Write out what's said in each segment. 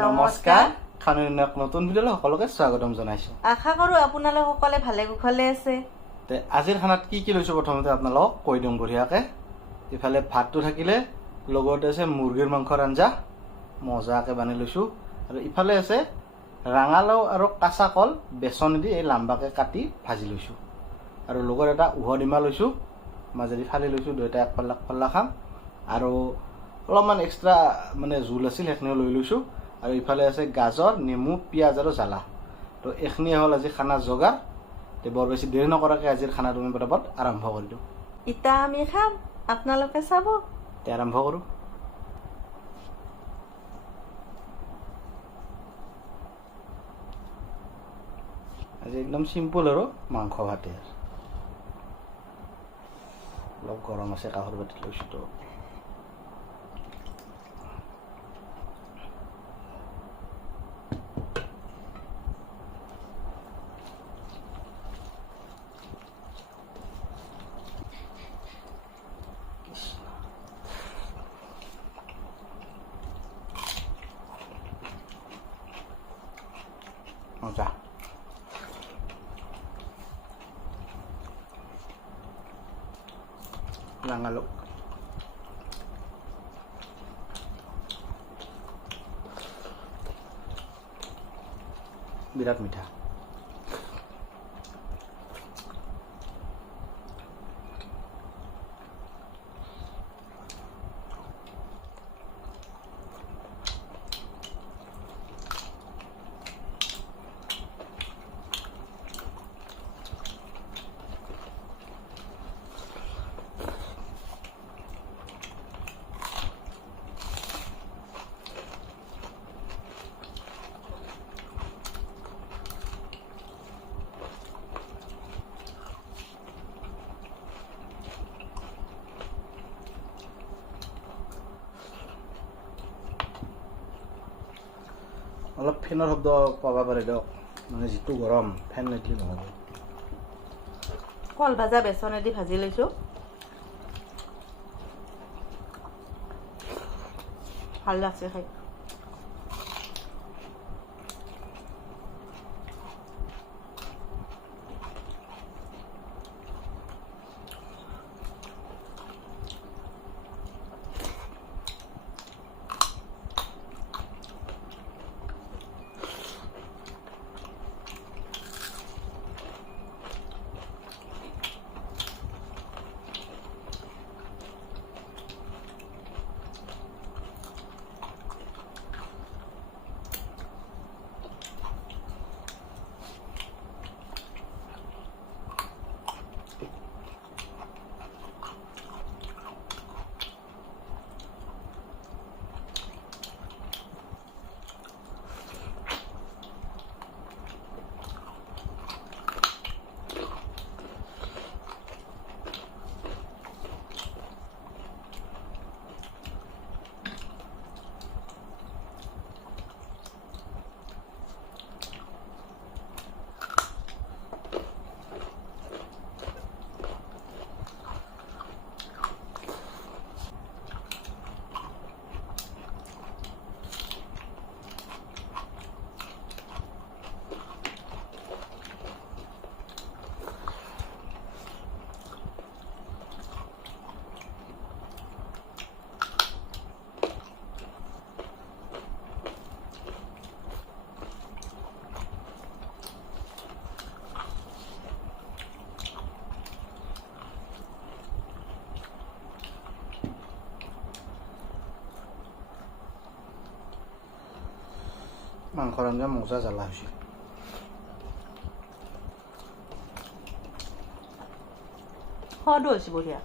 নমস্কাৰ খানুৰ নতুন ভিডিঅ'লৈ সকলোকে স্বাগতম জনাইছোঁ। আশা কৰোঁ আপোনালোক সকলে ভালে কুশলে আছে। তে আজিৰ খানাত কি কি লৈছোঁ প্ৰথমতে আপোনালোকক কৈ দিওঁ বঢ়িয়াকৈ। ইফালে ভাতটো থাকিলে, লগতে আছে মুৰ্গীৰ মাংসৰ আঞ্জা মজাকৈ বানি লৈছোঁ, আৰু ইফালে আছে ৰাঙালাও আৰু কাঁচা কল বেচন দি এই লাম্বাকৈ কাটি ভাজি লৈছোঁ, আৰু লগত এটা উহদিমা লৈছোঁ, মাজেদি ফালি লৈছোঁ, দুয়োটা এক পাল্লা খাম। আৰু অলপমান এক্সট্ৰা জোল আছিল সেইখিনিও লৈ লৈছোঁ, আৰু ইফালে আছে গাজৰ, নেমু, পিঁয়াজ আৰু জ্বালা। তো এইখিনিয়ে হ'ল আজি খানাৰ যোগাৰ। তে বৰ বেছি দেৰি নকৰাকৈ আজিৰ খানাটো আমি পটাপট আৰম্ভ কৰি দিওঁ। ইটা আমি খাম, আপোনালোকে চাব। তে আৰম্ভ কৰোঁ। আজি একদম চিম্পুল আৰু মাংস ভাতে। অলপ গৰম আছে, কাঁহৰ বাতিত লৈছোঁ তো। মজা। ৰাঙালাও বিৰাট মিঠা। অলপ ফেনৰ শব্দ পাব পাৰে দিয়ক, যিটো গৰম ফেন নিদিলে নহ'ব। কল ভাজা বেচনেদি ভাজি লৈছোঁ, ভাল লাগছে খাই। মাংসৰ আঞ্জা মজা জ্বালা হৈছে। সোৱাদো হৈছে বঢ়িয়া।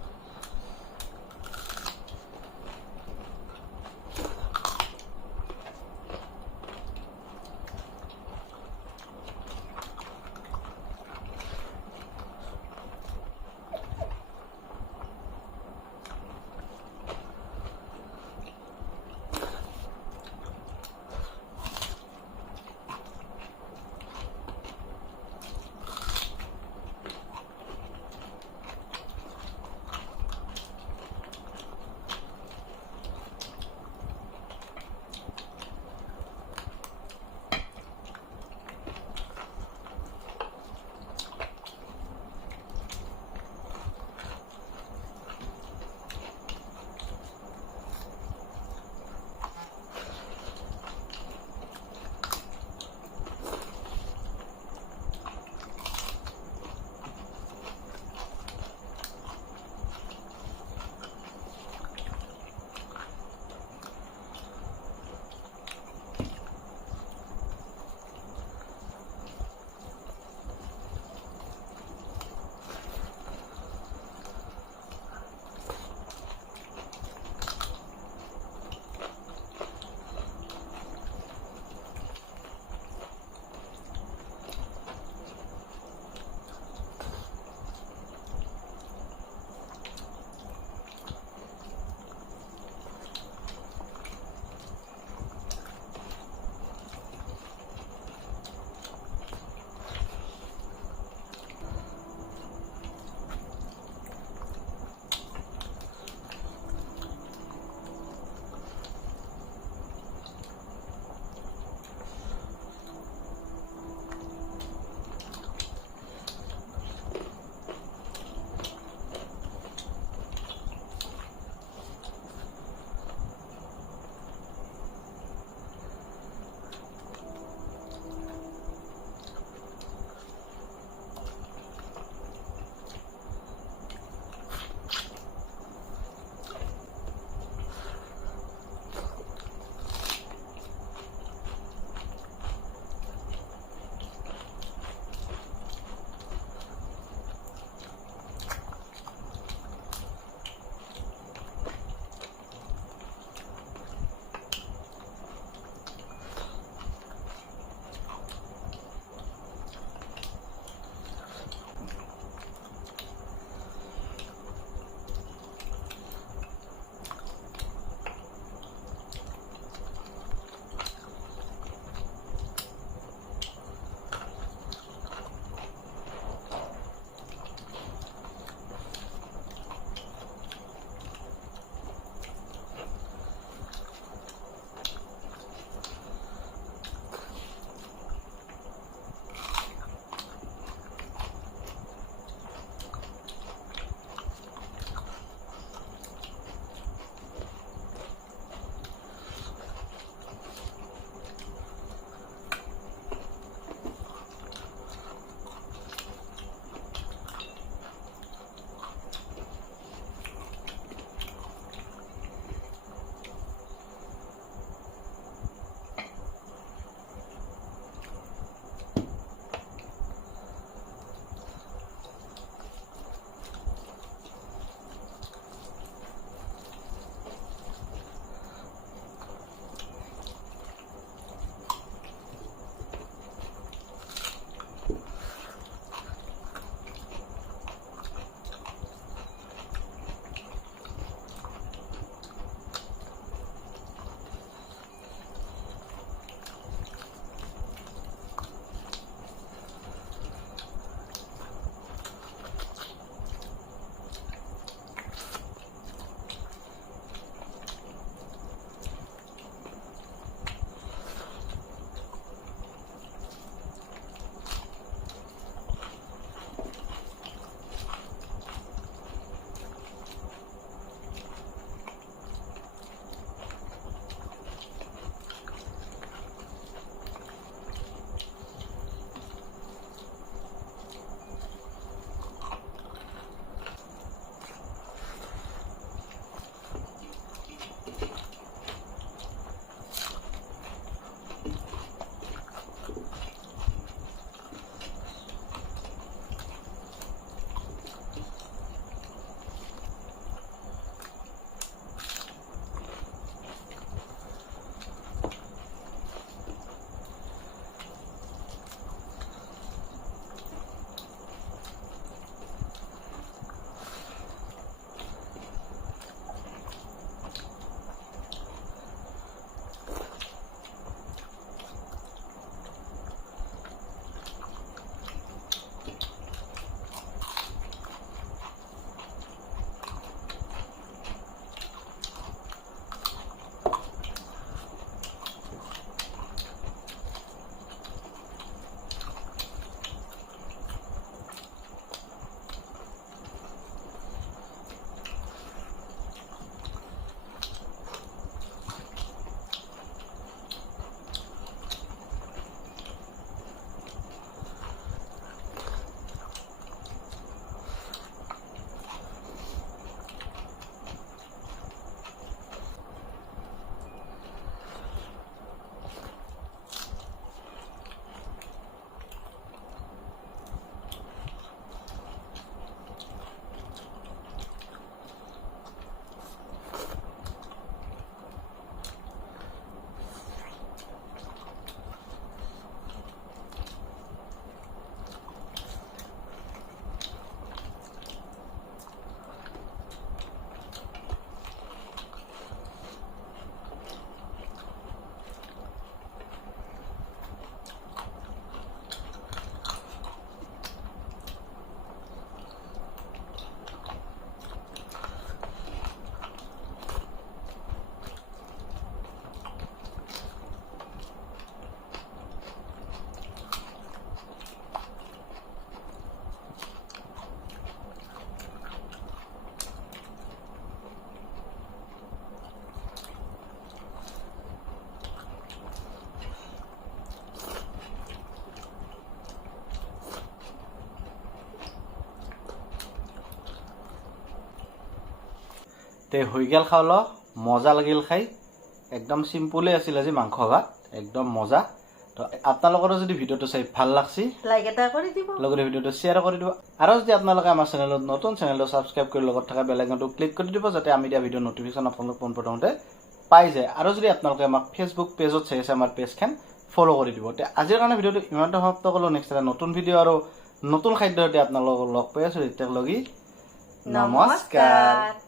তে হৈ গেল খাওল মজা লাগিল খাই একদম সিম্পলে আছিল আজি মাংস ভাত একদম মজা তো আপোনালোকৰ যদি ভিডিওটো চাই ভাল লাগছি লাইক এটা কৰি দিব লগতে ভিডিওটো শ্বেয়াৰ কৰি দিব আৰু যদি আপোনালোকে আমাৰ চেনেলত নতুন চেনেলটো সাবস্ক্ৰাইব কৰি লগত থকা বেল আইকনটো ক্লিক কৰি দিব যাতে আমি দিয়া ভিডিও নটিফিকেশন আপোনালোক পোনপ্ৰথমতে পাই যায় আৰু যদি আপোনালোকে আমাক ফেসবুক পেজত চাই আছে আমাৰ পেজখন ফলো কৰি দিব তে আজিৰ কাৰণে ভিডিওটো ইমানতে সমাপ্ত কৰিলো নেক্সট এটা নতুন ভিডিও আৰু নতুন খাদ্য সৈতে আপোনালোকক লগ পাই আছো তেতিয়ালৈকে নমস্কাৰ